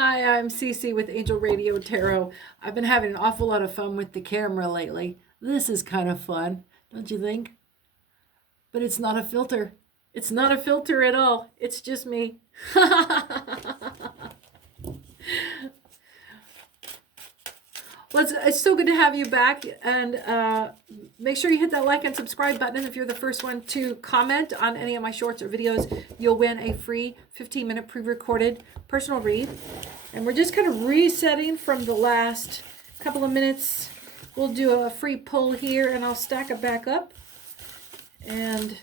Hi, I'm Cece with Angel Radio Tarot. I've been having an awful lot of fun with the camera lately. This is kind of fun, don't you think? But it's not a filter. It's not a filter at all. It's just me. Well, it's so good to have you back, and make sure you hit that like and subscribe button. If you're the first one to comment on any of my shorts or videos, you'll win a free 15-minute pre-recorded personal read. And we're just kind of resetting from the last couple of minutes. We'll do a free pull here, and I'll stack it back up. And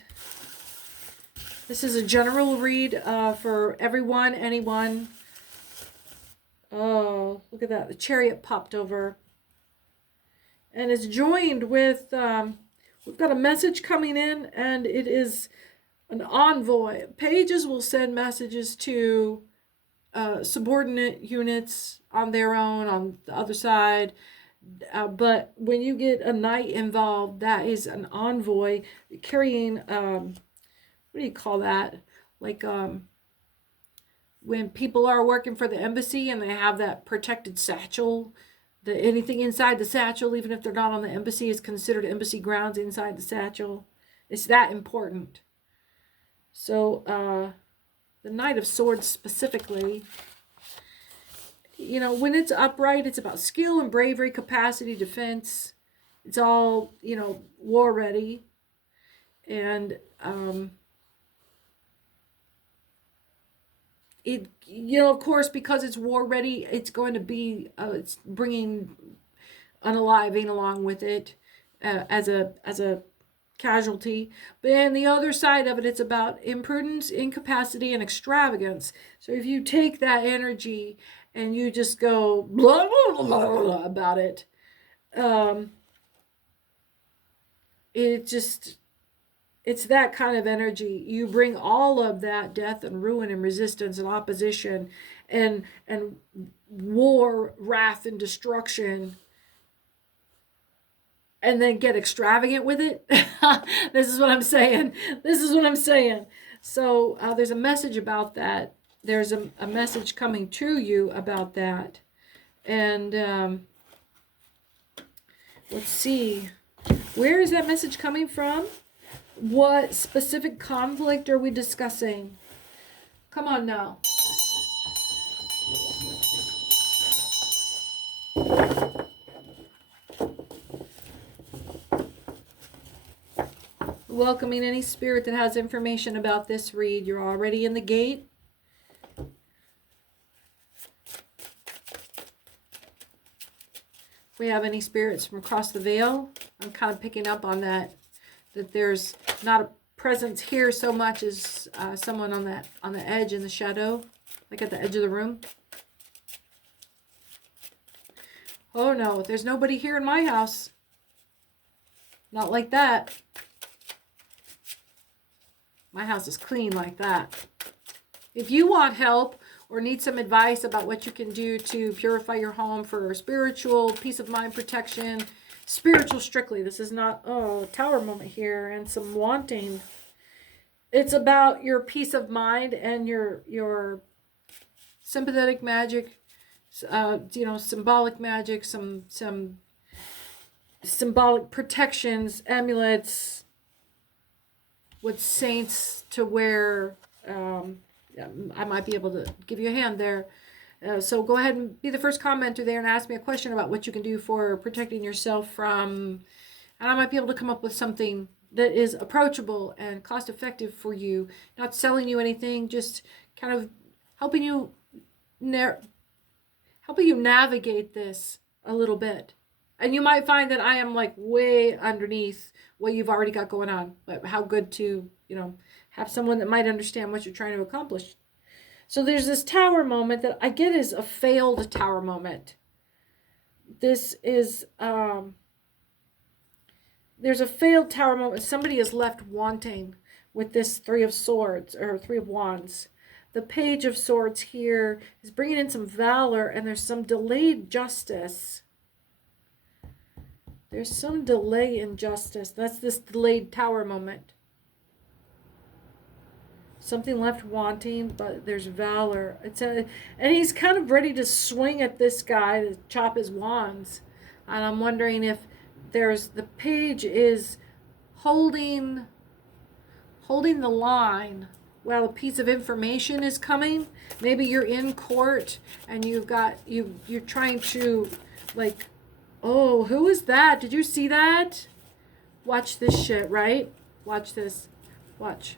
this is a general read for everyone, anyone. Oh, look at that. The chariot popped over. And it's joined with, we've got a message coming in, and it is an envoy. Pages will send messages to subordinate units on their own, on the other side. But when you get a knight involved, that is an envoy carrying, what do you call that? Like, when people are working for the embassy and they have that protected satchel, anything inside the satchel, even if they're not on the embassy, is considered embassy grounds inside the satchel. It's that important. So the Knight of Swords specifically, you know, when it's upright, it's about skill and bravery, capacity, defense. It's all, you know, war ready. And it, you know, of course, because it's war ready, it's going to be, it's bringing unaliving along with it as a casualty. But on the other side of it, it's about imprudence, incapacity, and extravagance. So if you take that energy and you just go blah, blah, blah, blah about it, it just, it's that kind of energy. You bring all of that death and ruin and resistance and opposition and war, wrath, and destruction, and then get extravagant with it. This is what I'm saying. This is what I'm saying. So there's a message about that. There's a message coming to you about that. And let's see. Where is that message coming from? What specific conflict are we discussing? Come on now. Welcoming any spirit that has information about this read. You're already in the gate. If we have any spirits from across the veil, I'm kind of picking up on that there's not a presence here so much as someone on the edge in the shadow, like at the edge of the room. Oh no, there's nobody here in my house. Not like that. My house is clean like that. If you want help or need some advice about what you can do to purify your home for spiritual peace of mind protection, spiritual strictly, this is not, oh, tower moment here and some wanting. It's about your peace of mind and your sympathetic magic, you know, symbolic magic, some symbolic protections, amulets, with saints to wear. I might be able to give you a hand there. So go ahead and be the first commenter there and ask me a question about what you can do for protecting yourself from, and I might be able to come up with something that is approachable and cost effective for you. Not selling you anything, just kind of helping you navigate this a little bit. And you might find that I am like way underneath what you've already got going on. But how good to, you know, have someone that might understand what you're trying to accomplish. So there's this tower moment that I get is a failed tower moment. This is, there's a failed tower moment. Somebody is left wanting with this Three of Swords, or Three of Wands. The Page of Swords here is bringing in some valor, and there's some delayed justice. There's some delay in justice. That's this delayed tower moment. Something left wanting, but there's valor. And he's kind of ready to swing at this guy to chop his wands. And I'm wondering if the page is holding the line while a piece of information is coming. Maybe you're in court and you're trying to, like, oh, who is that? Did you see that? Watch this shit, right? Watch this. Watch.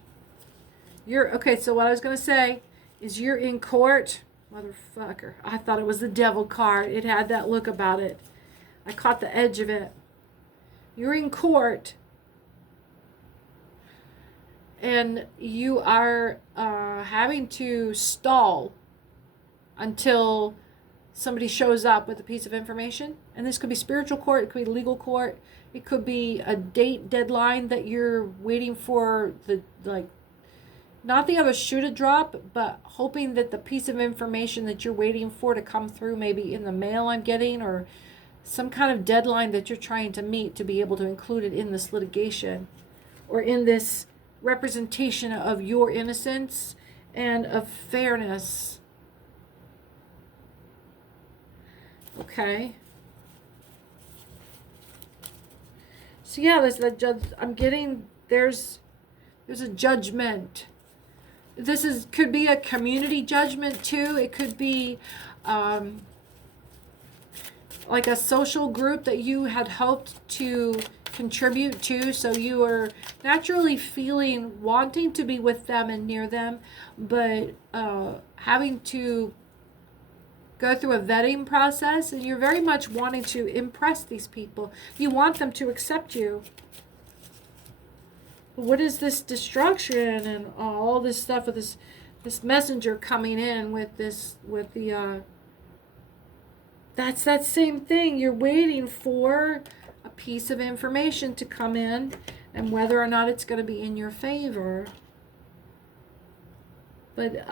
Okay, so what I was going to say is you're in court. Motherfucker. I thought it was the devil card. It had that look about it. I caught the edge of it. You're in court. And you are having to stall until somebody shows up with a piece of information. And this could be spiritual court. It could be legal court. It could be a deadline that you're waiting for not the other shoe to drop, but hoping that the piece of information that you're waiting for to come through, maybe in the mail I'm getting, or some kind of deadline that you're trying to meet to be able to include it in this litigation or in this representation of your innocence and of fairness. Okay. So yeah, there's the judge. I'm getting there's a judgment. This could be a community judgment too. It could be like a social group that you had hoped to contribute to, so you are naturally wanting to be with them and near them, but having to go through a vetting process, and you're very much wanting to impress these people. You want them to accept you. What is this destruction and all this stuff with this messenger coming in that's that same thing. You're waiting for a piece of information to come in, and whether or not it's going to be in your favor. But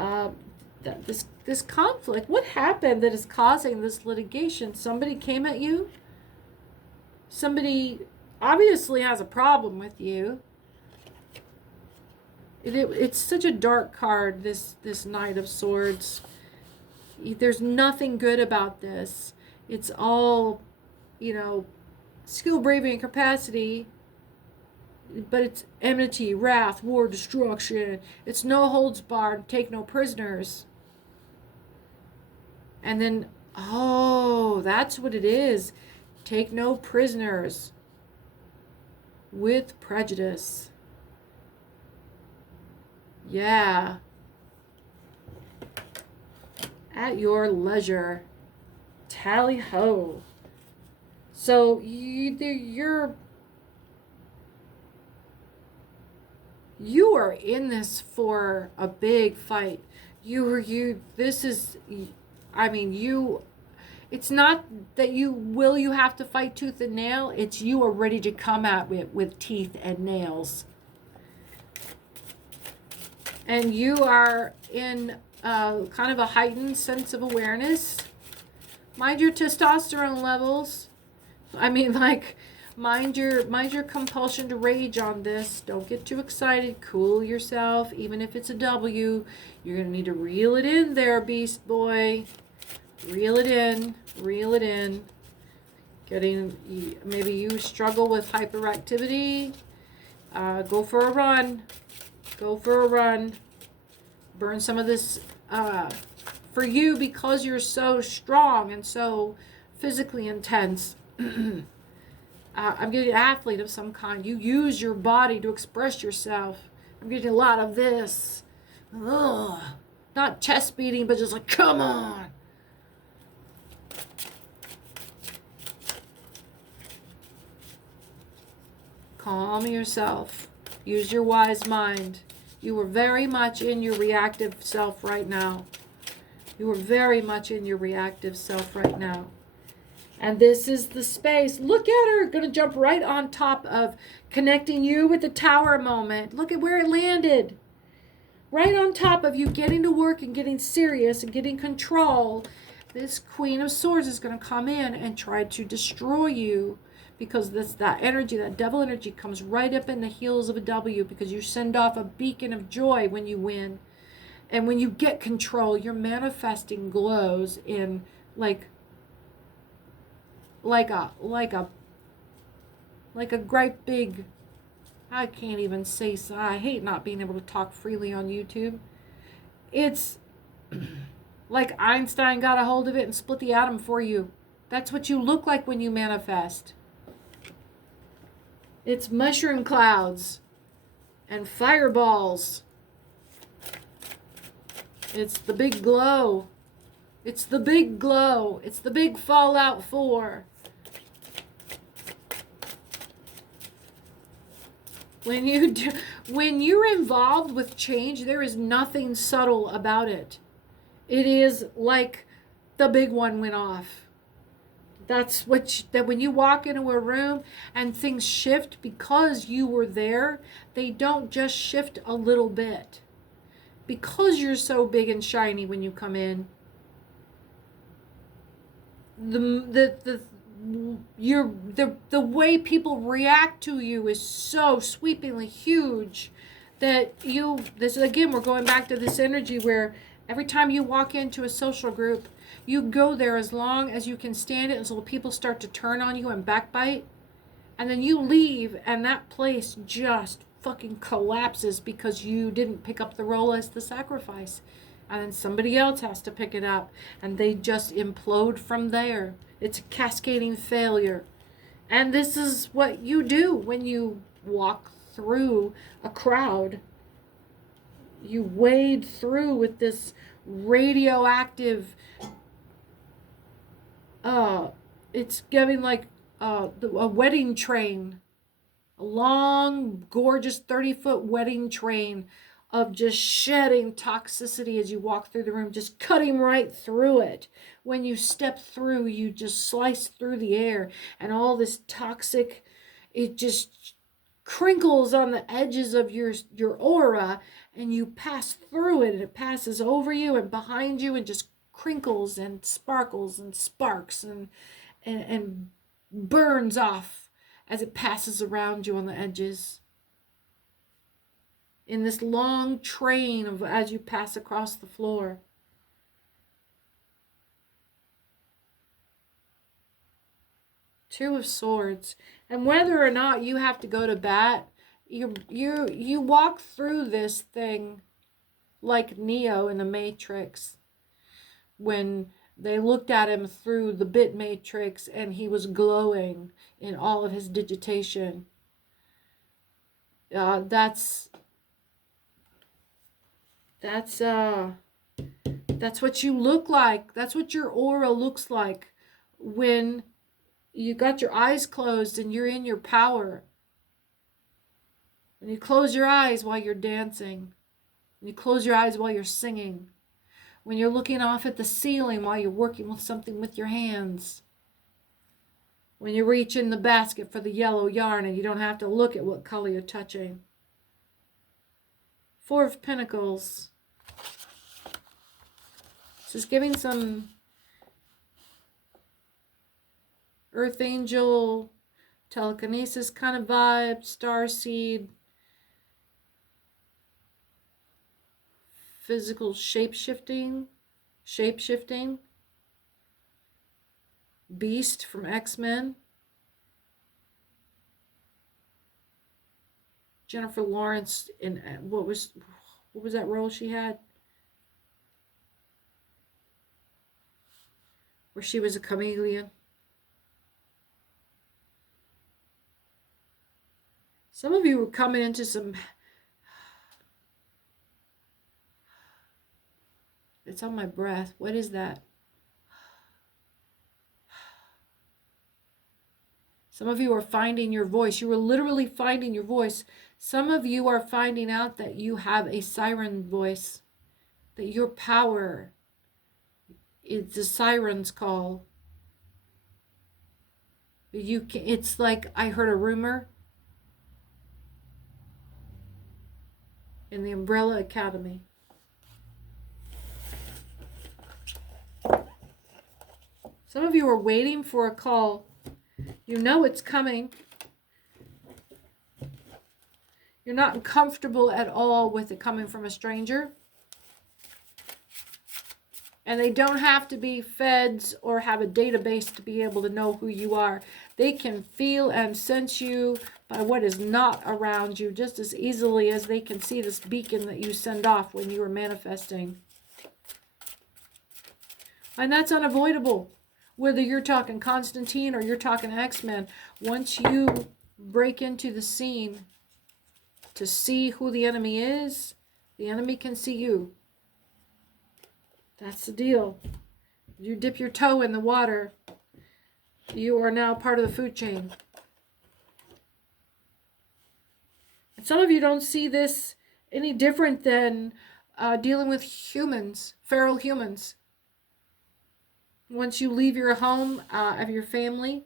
this conflict, what happened that is causing this litigation? Somebody came at you. Somebody obviously has a problem with you. It's such a dark card, this Knight of Swords. There's nothing good about this. It's all, skill, bravery, and capacity. But it's enmity, wrath, war, destruction. It's no holds barred, take no prisoners. And then, that's what it is. Take no prisoners. With prejudice. Yeah. At your leisure. Tally ho. So you are in this for a big fight. It's not that you have to fight tooth and nail. It's you are ready to come at it with teeth and nails. And you are in kind of a heightened sense of awareness. Mind your testosterone levels. Mind your compulsion to rage on this. Don't get too excited. Cool yourself. Even if it's a W, you're going to need to reel it in there, beast boy. Reel it in. Reel it in. Maybe you struggle with hyperactivity. Go for a run. Go for a run. Burn some of this for you, because you're so strong and so physically intense. I'm getting an athlete of some kind. You use your body to express yourself. I'm getting a lot of this. Ugh. Not chest beating, but just like, come on. Calm yourself. Use your wise mind. You are very much in your reactive self right now. You are very much in your reactive self right now. And this is the space. Look at her. Going to jump right on top of connecting you with the tower moment. Look at where it landed. Right on top of you getting to work and getting serious and getting control. This Queen of Swords is going to come in and try to destroy you because that energy, that devil energy, comes right up in the heels of a W, because you send off a beacon of joy when you win. And when you get control, your manifesting glows in like a great big, I can't even say, so I hate not being able to talk freely on YouTube. It's like Einstein got a hold of it and split the atom for you. That's what you look like when you manifest. It's mushroom clouds and fireballs. It's the big glow. It's the big glow. It's the big Fallout 4. When you're involved with change, there is nothing subtle about it. It is like the big one went off. That's that when you walk into a room and things shift because you were there, they don't just shift a little bit. Because you're so big and shiny when you come in, the way people react to you is so sweepingly huge that this again, we're going back to this energy where every time you walk into a social group, you go there as long as you can stand it until people start to turn on you and backbite, and then you leave and that place just fucking collapses because you didn't pick up the role as the sacrifice, and then somebody else has to pick it up, and they just implode from there. It's a cascading failure. And this is what you do when you walk through a crowd. You wade through with this radioactive, it's giving like a wedding train, a long, gorgeous 30-foot wedding train of just shedding toxicity as you walk through the room, just cutting right through it. When you step through, you just slice through the air, and all this toxic, it just crinkles on the edges of your aura, and you pass through it, and it passes over you and behind you, and just crinkles and sparkles and sparks and burns off as it passes around you on the edges. In this long train of as you pass across the floor. Two of Swords. And whether or not you have to go to bat, you walk through this thing like Neo in the Matrix, when they looked at him through the bit matrix and he was glowing in all of his digitation. That's what you look like. That's what your aura looks like when you got your eyes closed and you're in your power. When you close your eyes while you're dancing. When you close your eyes while you're singing. When you're looking off at the ceiling while you're working with something with your hands. When you reach in the basket for the yellow yarn and you don't have to look at what color you're touching. Four of Pentacles. This is giving some Earth Angel, telekinesis kind of vibe, starseed, physical shape-shifting, Beast from X-Men, Jennifer Lawrence in what was that role she had? Where she was a chameleon. Some of you were coming into some, it's on my breath. What is that? Some of you are finding your voice. You were literally finding your voice. Some of you are finding out that you have a siren voice, that your power is the siren's call. It's like I heard a rumor in the Umbrella Academy. Some of you are waiting for a call You know it's coming. You're not comfortable at all with it coming from a stranger. And they don't have to be feds or have a database to be able to know who you are. They can feel and sense you by what is not around you just as easily as they can see this beacon that you send off when you are manifesting. And that's unavoidable. Whether you're talking Constantine or you're talking X-Men, once you break into the scene to see who the enemy is, the enemy can see you. That's the deal. You dip your toe in the water, you are now part of the food chain. And some of you don't see this any different than dealing with humans, feral humans. Once you leave your home, of your family,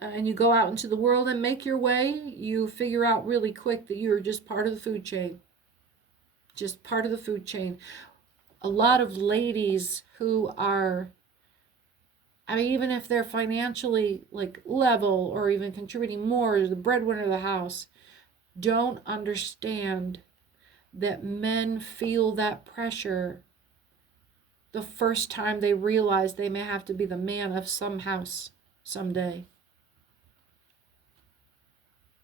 and you go out into the world and make your way, you figure out really quick that you're just part of the food chain. Just part of the food chain. A lot of ladies who are, I mean, even if they're financially like level or even contributing more to the breadwinner of the house, don't understand that men feel that pressure the first time they realize they may have to be the man of some house someday.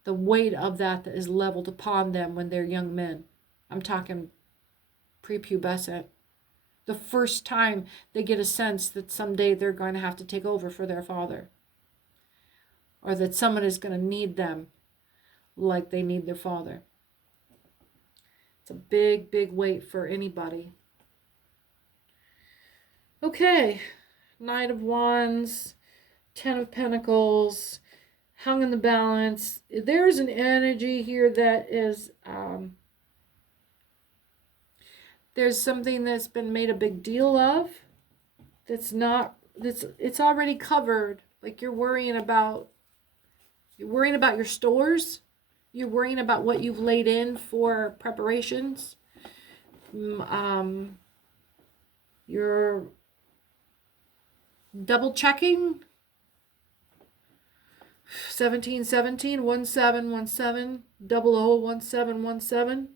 The weight of that is leveled upon them when they're young men. I'm talking prepubescent. The first time they get a sense that someday they're going to have to take over for their father. Or that someone is going to need them like they need their father. It's a big, big weight for anybody. Okay. Knight of Wands, Ten of Pentacles, hung in the balance. There's an energy here that is... there's something that's been made a big deal of. It's already covered. Like you're worrying about your stores. You're worrying about what you've laid in for preparations. You're double checking. 1717, 1717, 001717.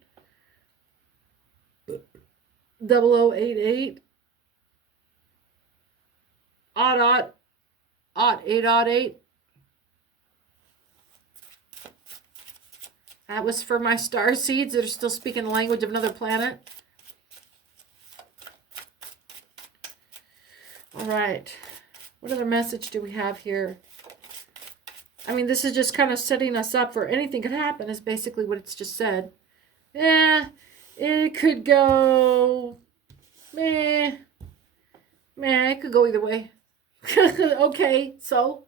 0088, odd 8. That was for my star seeds that are still speaking the language of another planet. All right. What other message do we have here? I mean, this is just kind of setting us up for anything could happen is basically what it's just said. It could go, it could go either way. Okay, so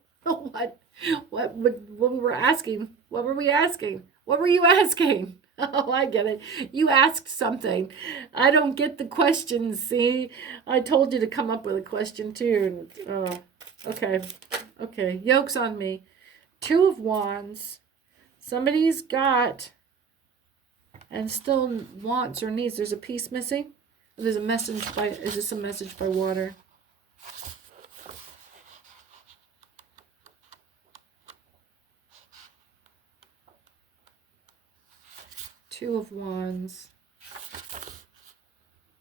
what we were asking? What were we asking? What were you asking? Oh, I get it. You asked something. I don't get the questions. See, I told you to come up with a question too. Okay. Yoke's on me. Two of Wands. Somebody's got and still wants or needs. There's a piece missing. There's a message by, is this a message by water? Two of Wands.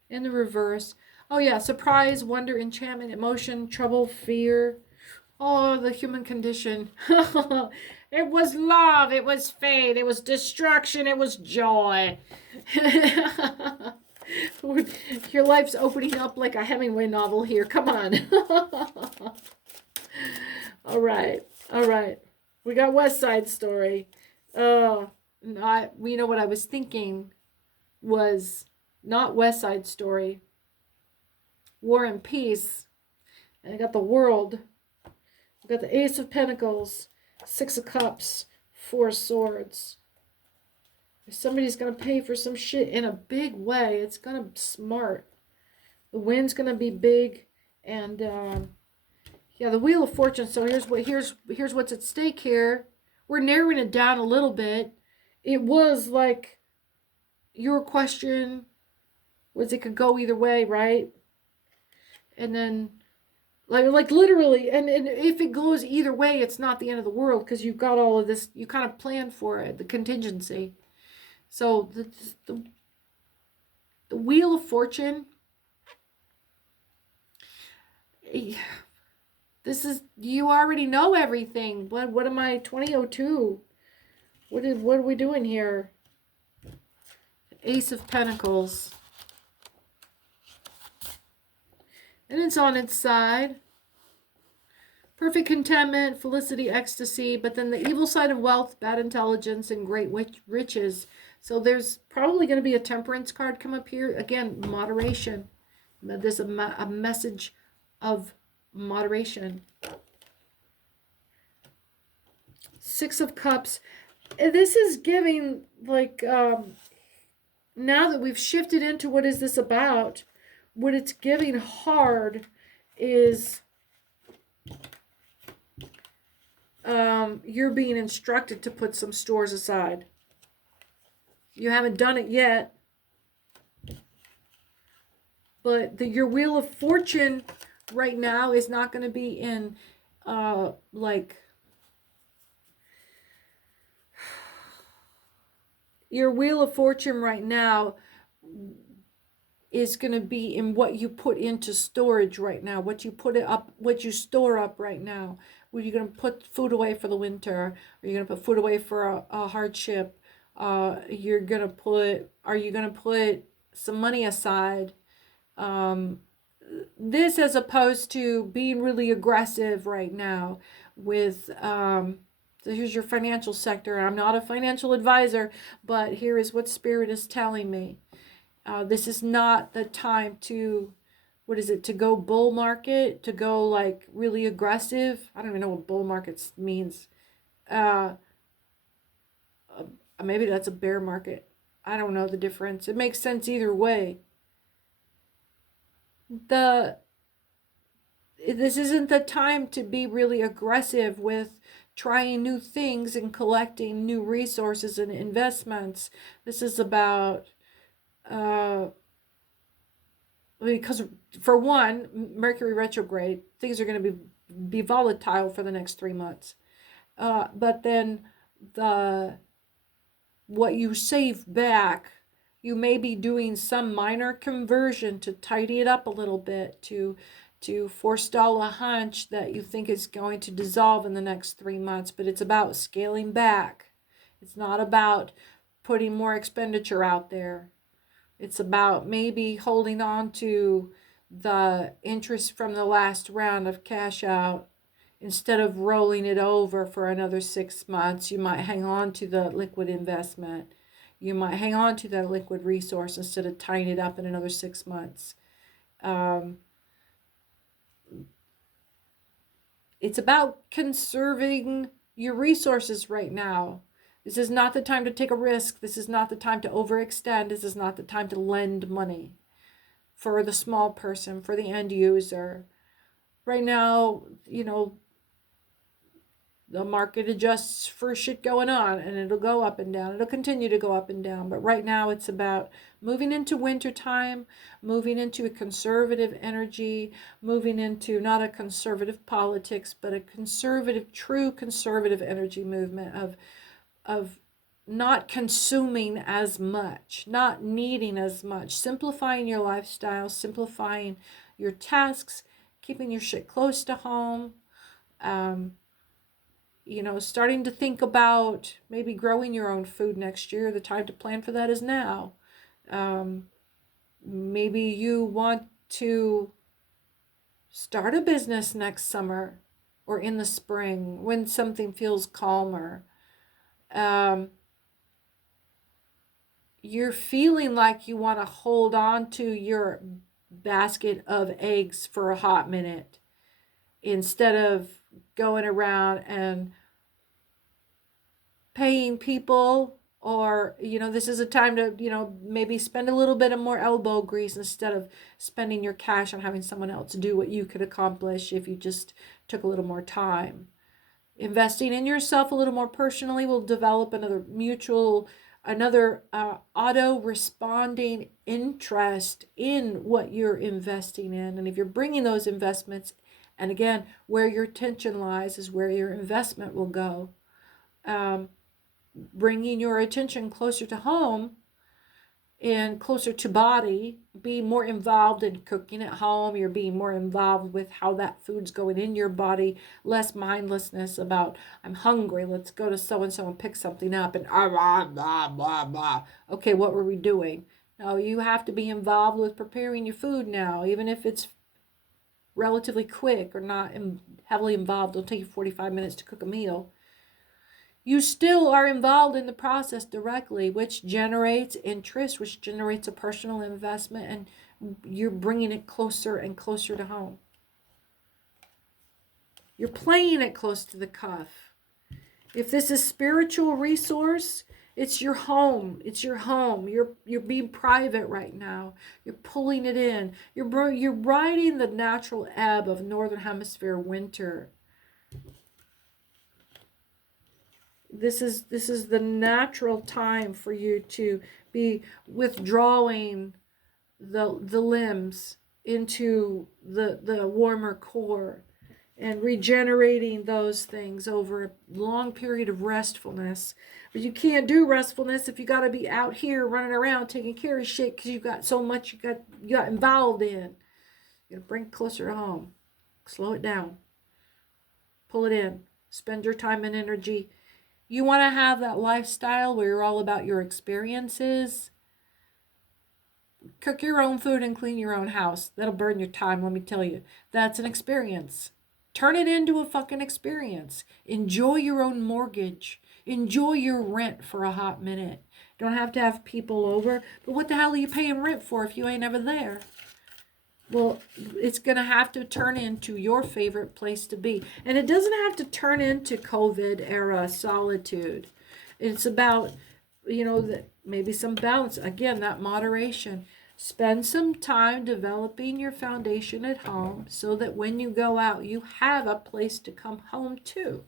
In the reverse. Oh yeah, surprise, wonder, enchantment, emotion, trouble, fear. Oh, the human condition. It was love, it was fate, it was destruction, it was joy. Your life's opening up like a Hemingway novel here. Come on. All right. We got West Side Story. You know what I was thinking was not West Side Story. War and Peace. And I got the World. I got the Ace of Pentacles, Six of Cups, Four of Swords. If somebody's going to pay for some shit in a big way, it's going to be smart. The win's going to be big. And, the Wheel of Fortune. So here's what's at stake here. We're narrowing it down a little bit. It was like your question was it could go either way, right? And then like literally. And if it goes either way, it's not the end of the world, because you've got all of this, you kind of plan for it, the contingency. So the Wheel of Fortune, this is, you already know everything. What am I, 2002? What are we doing here? Ace of Pentacles. And it's on its side. Perfect contentment, felicity, ecstasy, but then the evil side of wealth, bad intelligence, and great riches. So there's probably going to be a temperance card come up here. Again, moderation. There's a message of moderation. Six of Cups. This is giving, like, now that we've shifted into what is this about, what it's giving hard is you're being instructed to put some stores aside. You haven't done it yet, but your Wheel of Fortune right now is not going to be in like, your Wheel of Fortune right now is going to be in what you put into storage right now, what you put it up, what you store up right now. Are you going to put food away for the winter? Are you going to put food away for a hardship? Are you going to put some money aside? This, as opposed to being really aggressive right now with, so here's your financial sector. I'm not a financial advisor, but here is what Spirit is telling me. This is not the time to, to go bull market, to go like really aggressive. I don't even know what bull market means. Maybe that's a bear market. I don't know the difference. It makes sense either way. This isn't the time to be really aggressive with trying new things and collecting new resources and investments. This is about, because for one, Mercury retrograde, things are going to be volatile for the next 3 months. But then what you save back, you may be doing some minor conversion to tidy it up a little bit, to forestall a hunch that you think is going to dissolve in the next 3 months. But it's about scaling back. It's not about putting more expenditure out there. It's about maybe holding on to the interest from the last round of cash out. Instead of rolling it over for another 6 months, you might hang on to the liquid investment. You might hang on to that liquid resource instead of tying it up in another 6 months. It's about conserving your resources right now. This is not the time to take a risk. This is not the time to overextend. This is not the time to lend money for the small person, for the end user. Right now, the market adjusts for shit going on, and it'll go up and down. It'll continue to go up and down. But right now it's about moving into winter time, moving into a conservative energy, moving into not a conservative politics, but a conservative, true conservative energy movement of not consuming as much, not needing as much, simplifying your lifestyle, simplifying your tasks, keeping your shit close to home. Starting to think about maybe growing your own food next year. The time to plan for that is now. Maybe you want to start a business next summer or in the spring when something feels calmer. You're feeling like you want to hold on to your basket of eggs for a hot minute instead of going around and paying people, or this is a time to maybe spend a little bit of more elbow grease instead of spending your cash on having someone else do what you could accomplish if you just took a little more time. Investing in yourself a little more personally will develop another auto-responding interest in what you're investing in. And if you're bringing those investments And again, where your attention lies is where your investment will go. Bringing your attention closer to home and closer to body, be more involved in cooking at home. You're being more involved with how that food's going in your body, less mindlessness about, I'm hungry, let's go to so-and-so and pick something up, and blah, blah, blah, blah. Okay, what were we doing? No, you have to be involved with preparing your food now, even if it's relatively quick or not heavily involved. It'll take you 45 minutes to cook a meal. You still are involved in the process directly, which generates interest, which generates a personal investment, and you're bringing it closer and closer to home. You're playing it close to the cuff. If this is spiritual resource, it's your home. It's your home. You're being private right now. You're pulling it in. You're riding the natural ebb of Northern Hemisphere winter. This is the natural time for you to be withdrawing the limbs into the warmer core and regenerating those things over a long period of restfulness. But you can't do restfulness if you got to be out here running around taking care of shit because you got so much you got involved in. You got to bring it closer to home. Slow it down. Pull it in. Spend your time and energy. You want to have that lifestyle where you're all about your experiences. Cook your own food and clean your own house. That'll burn your time, let me tell you. That's an experience. Turn it into a fucking experience. Enjoy your own mortgage. Enjoy your rent for a hot minute. Don't have to have people over. But what the hell are you paying rent for if you ain't ever there? Well, it's going to have to turn into your favorite place to be. And it doesn't have to turn into COVID era solitude. It's about, maybe some balance. Again, that moderation. Spend some time developing your foundation at home so that when you go out, you have a place to come home to.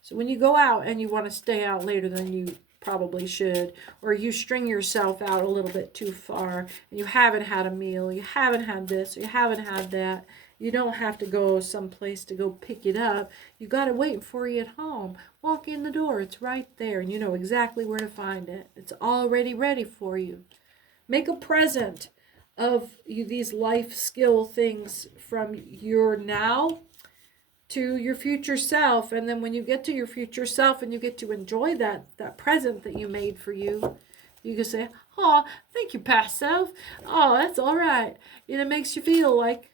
So when you go out and you want to stay out later than you probably should, or you string yourself out a little bit too far and you haven't had a meal, you haven't had this, or you haven't had that, you don't have to go someplace to go pick it up. You got it waiting for you at home. Walk in the door, it's right there, and you know exactly where to find it. It's already ready for you. Make a present of these life skill things from your now to your future self. And then when you get to your future self and you get to enjoy that present that you made for you, you can say, oh, thank you, past self. Oh, that's all right. And it makes you feel like,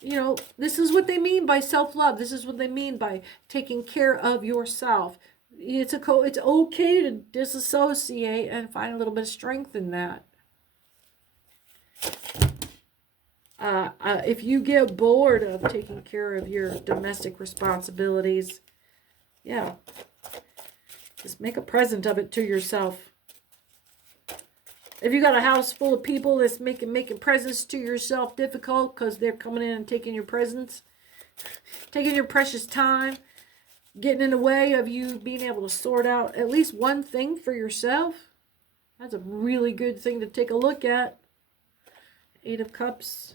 this is what they mean by self-love. This is what they mean by taking care of yourself. It's okay to disassociate and find a little bit of strength in that. If you get bored of taking care of your domestic responsibilities, just make a present of it to yourself. If you got a house full of people that's making presents to yourself difficult because they're coming in and taking your presents, taking your precious time, getting in the way of you being able to sort out at least one thing for yourself, that's a really good thing to take a look at. 8 of Cups.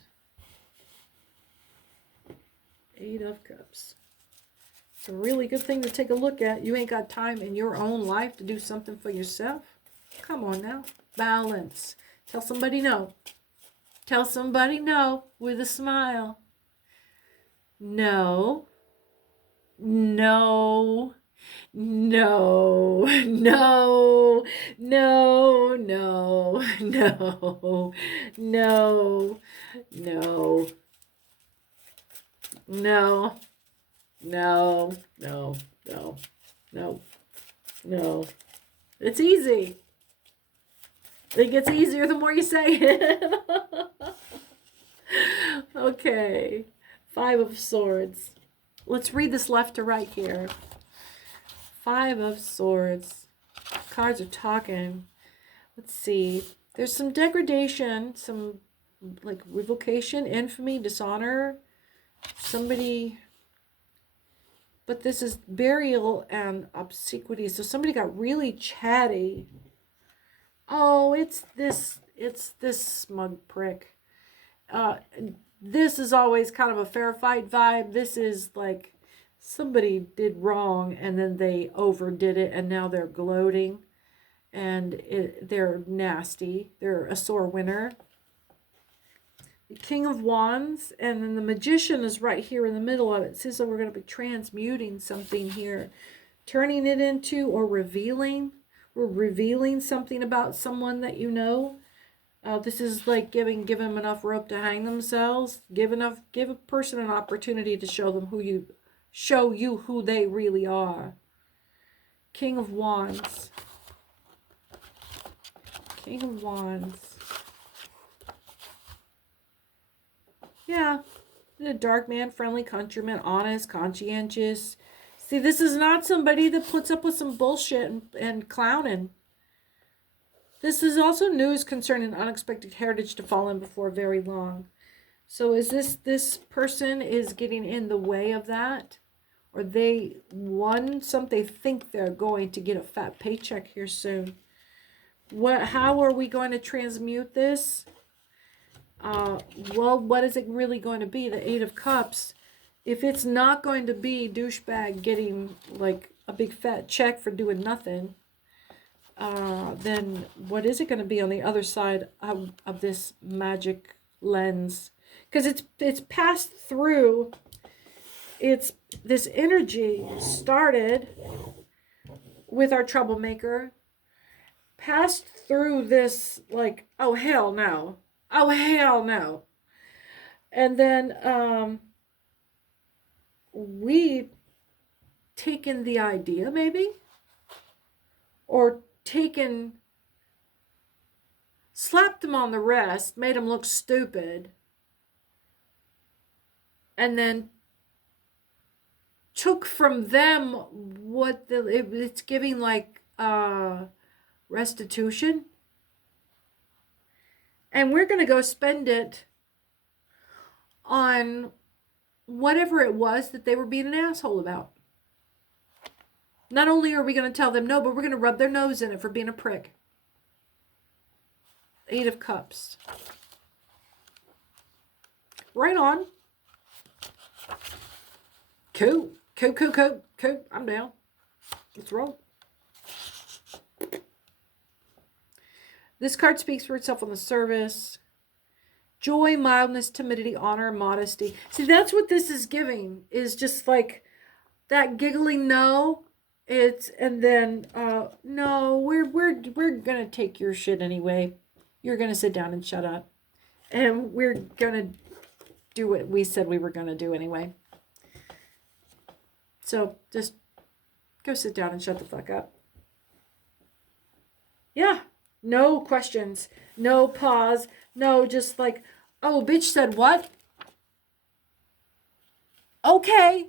8 of Cups. It's a really good thing to take a look at. You ain't got time in your own life to do something for yourself. Come on now. Balance. Tell somebody no. Tell somebody no with a smile. No. No. No. No. No. No. No. No. No. No, no, no, no, no, no. It's easy. It gets easier the more you say it. Okay. 5 of Swords. Let's read this left to right here. 5 of Swords. Cards are talking. Let's see. There's some degradation, some like revocation, infamy, dishonor. Somebody, but this is burial and obsequity. So somebody got really chatty. Oh, it's this smug prick. this is always kind of a fair fight vibe. This is like somebody did wrong and then they overdid it and now they're gloating and they're nasty. They're a sore winner. The King of Wands, and then the Magician is right here in the middle of it. It says that we're going to be transmuting something here, turning it into or revealing. We're revealing something about someone that you know. This is like give them enough rope to hang themselves. Give a person an opportunity to show you who they really are. King of Wands. King of Wands. Yeah, a dark man, friendly countryman, honest, conscientious. See, this is not somebody that puts up with some bullshit and clowning. This is also news concerning unexpected heritage to fall in before very long. So is this person is getting in the way of that? Or they think they're going to get a fat paycheck here soon. How are we going to transmute this? Well, what is it really going to be? The Eight of Cups. If it's not going to be douchebag getting like a big fat check for doing nothing, then what is it going to be on the other side of this magic lens? Because it's passed through. This energy started with our troublemaker, passed through this like, oh hell no. Oh, hell no. And then we taken the idea, maybe, or slapped them on the wrist, made them look stupid, and then took from them what it's giving like restitution. And we're going to go spend it on whatever it was that they were being an asshole about. Not only are we going to tell them no, but we're going to rub their nose in it for being a prick. Eight of Cups. Right on. Cool. Cool. I'm down. Let's roll. This card speaks for itself on the surface. Joy, mildness, timidity, honor, modesty. See, that's what this is giving. Is just like that giggling no. And then no, we're gonna take your shit anyway. You're gonna sit down and shut up, and we're gonna do what we said we were gonna do anyway. So just go sit down and shut the fuck up. Yeah. No questions, no pause, no just like, oh, bitch said what? Okay.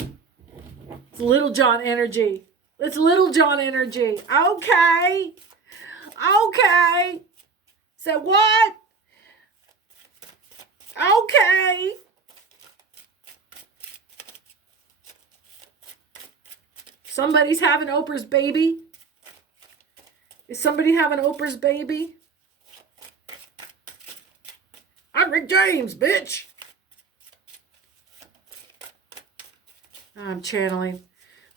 It's Little John energy. It's Little John energy. Okay. Said what? Okay. Somebody's having Oprah's baby. Is somebody having Oprah's baby? I'm Rick James, bitch. I'm channeling.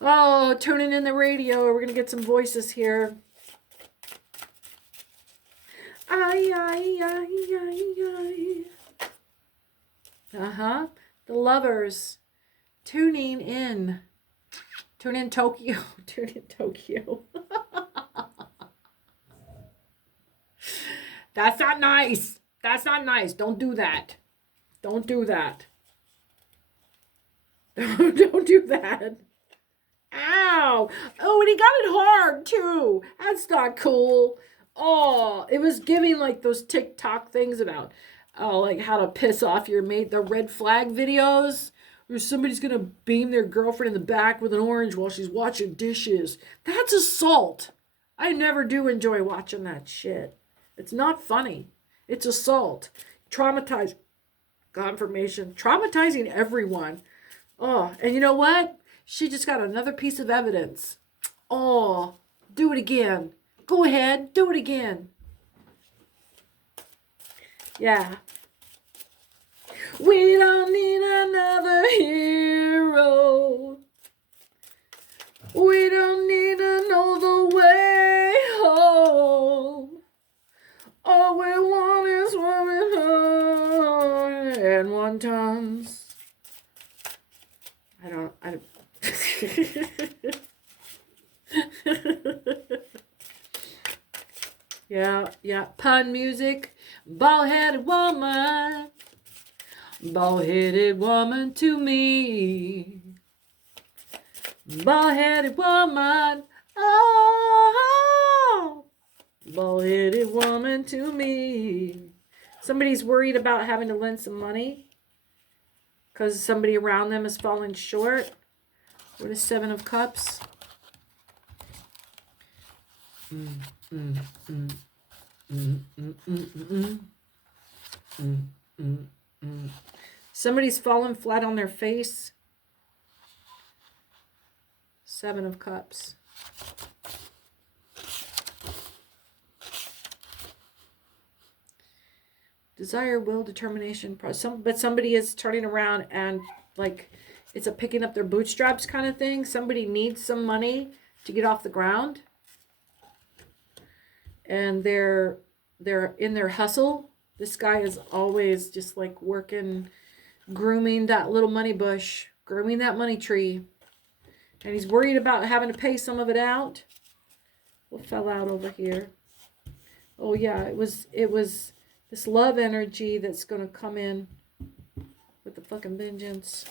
Oh, tuning in the radio. We're going to get some voices here. The lovers. Tuning in. Tune in Tokyo. Tune in Tokyo. That's not nice. That's not nice. Don't do that. Don't do that. Don't do that. Ow. Oh, and he got it hard too. That's not cool. Oh, it was giving like those TikTok things about like how to piss off your mate. The red flag videos. Or somebody's going to beam their girlfriend in the back with an orange while she's washing dishes. That's assault. I never do enjoy watching that shit. It's not funny. It's assault. Traumatizing. Confirmation. Traumatizing everyone. Oh, and you know what? She just got another piece of evidence. Oh, do it again. Go ahead. Do it again. Yeah. We don't need another hero. We don't need to know the way home. All we want is womanhood and wontons. I don't. Yeah. Pun music. Bald-headed woman. Bald-headed woman to me. Bald-headed woman. Oh. Bald-headed woman to me. Somebody's worried about having to lend some money because somebody around them is falling short. What is Seven of Cups? Somebody's fallen flat on their face. Seven of Cups. Desire, will, determination. But somebody is turning around and like it's a picking up their bootstraps kind of thing. Somebody needs some money to get off the ground. And they're in their hustle. This guy is always just like working, grooming that little money bush, grooming that money tree. And he's worried about having to pay some of it out. What fell out over here? Oh yeah, it was this love energy that's going to come in with the fucking vengeance.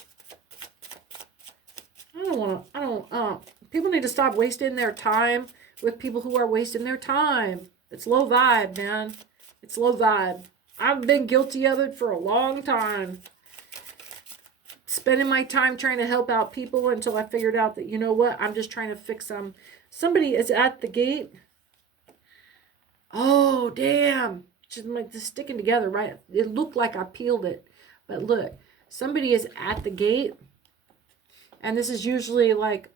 People need to stop wasting their time with people who are wasting their time. It's low vibe, man. It's low vibe. I've been guilty of it for a long time. Spending my time trying to help out people until I figured out that, you know what, I'm just trying to fix them. Somebody is at the gate. Oh, damn. Just like this sticking together, right? It looked like I peeled it. But look, somebody is at the gate. And this is usually like,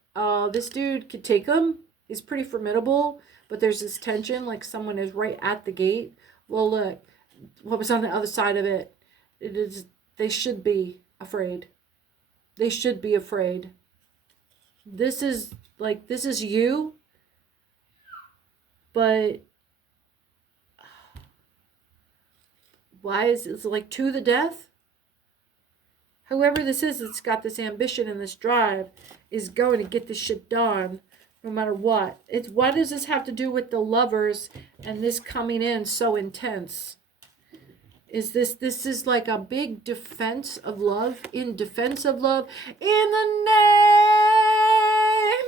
this dude could take him. He's pretty formidable. But there's this tension, like someone is right at the gate. Well, look, what was on the other side of it? It is, they should be afraid. They should be afraid. This is you. But why is it like to the death? Whoever this is that's got this ambition and this drive is going to get this shit done no matter what. What does this have to do with the lovers and this coming in so intense? Is this is like a big defense of love, in defense of love, in the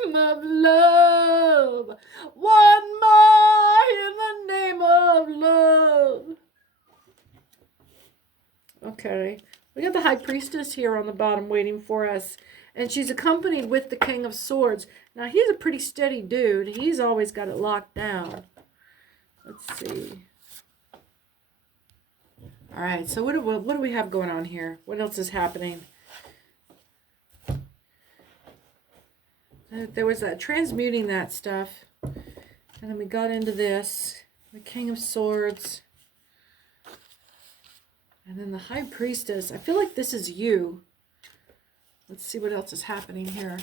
name of love. One more in the name of love. Okay. We got the High Priestess here on the bottom waiting for us. And she's accompanied with the King of Swords. Now, he's a pretty steady dude. He's always got it locked down. Let's see. All right, so what do we have going on here? What else is happening? There was that transmuting that stuff. And then we got into this. The King of Swords. And then the High Priestess. I feel like this is you. Let's see what else is happening here.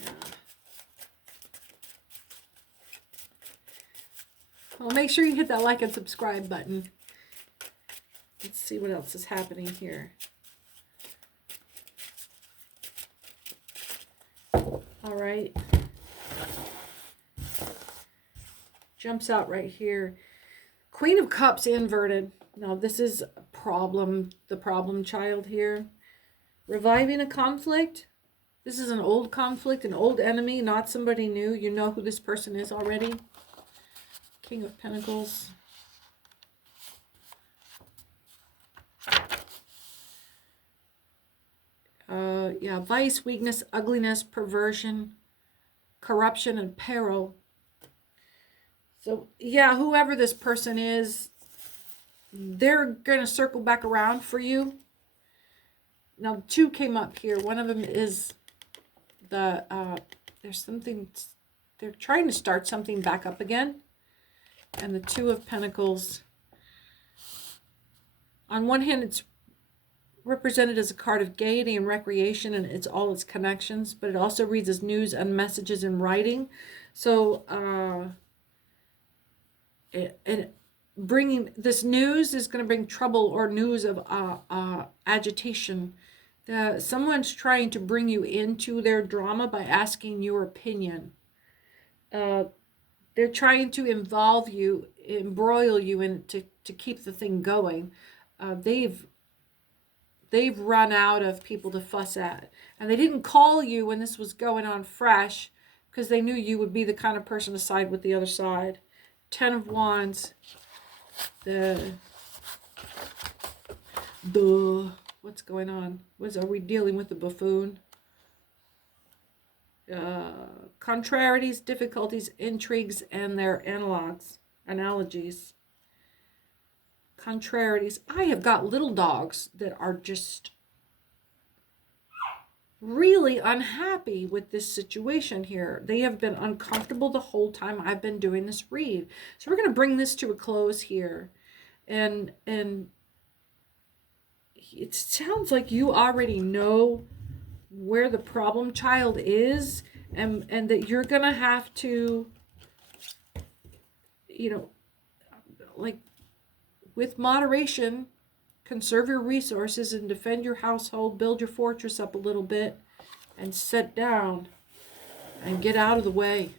Yeah. Well, make sure you hit that like and subscribe button. Let's see what else is happening here. All right. Jumps out right here. Queen of Cups inverted. Now this is a problem, the problem child here. Reviving a conflict. This is an old conflict, an old enemy, not somebody new. You know who this person is already. King of Pentacles. Yeah, vice, weakness, ugliness, perversion, corruption, and peril. So, yeah, whoever this person is, they're going to circle back around for you. Now, two came up here. One of them is there's something, they're trying to start something back up again. and the Two of Pentacles. On one hand, it's represented as a card of gaiety and recreation and it's all its connections, but it also reads as news and messages in writing. So it bringing this news is going to bring trouble or news of agitation. Someone's trying to bring you into their drama by asking your opinion. They're trying to involve you, embroil you in to keep the thing going. They've run out of people to fuss at. And they didn't call you when this was going on fresh because they knew you would be the kind of person to side with the other side. 10 of Wands. What's going on? Are we dealing with the buffoon? Contrarieties, difficulties, intrigues, and their analogies. Contrarieties. I have got little dogs that are just really unhappy with this situation here. They have been uncomfortable the whole time I've been doing this read. So we're going to bring this to a close here. And it sounds like you already know where the problem child is, and that you're going to have to, like, with moderation, conserve your resources and defend your household, build your fortress up a little bit, and sit down and get out of the way.